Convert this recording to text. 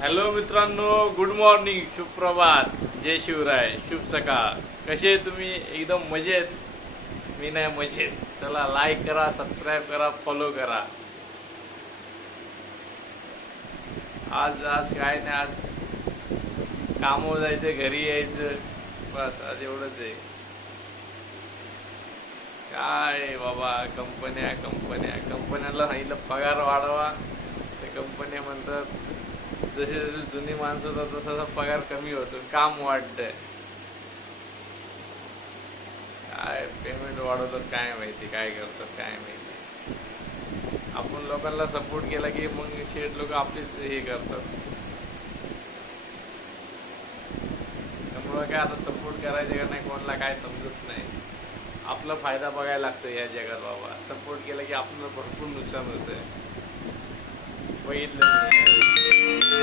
Hello मित्रांनो, good morning, शुभ प्रभात, जय शिवराय, शुभ सकाळ. कसे तुम्ही? एकदम मजेत? मी नाही मजेत. चला लाईक करा, सबस्क्राईब करा, फॉलो करा. आज आज काय नाही, आज कामावर जायचं, घरी यायचं, बस आज एवढंच आहे. काय बाबा, कंपन्याला सांगितलं पगार वाढवा, ते कंपन्या म्हणतात जसे जसे जुनी माणसं होतात तसा तसा पगार कमी होतो, काम वाढतंय. काय पेमेंट वाढवतात काय माहिती, काय करतात काय माहिती. आपण लोकांना सपोर्ट केला की मग शेठ लोक आपलीच हे करतात. त्यामुळं काय आता सपोर्ट करायचे का नाही कोणाला काय समजत नाही. आपला फायदा बघायला लागतो या जगात बाबा. सपोर्ट केला की आपलं भरपूर नुकसान होतंय. बघितलं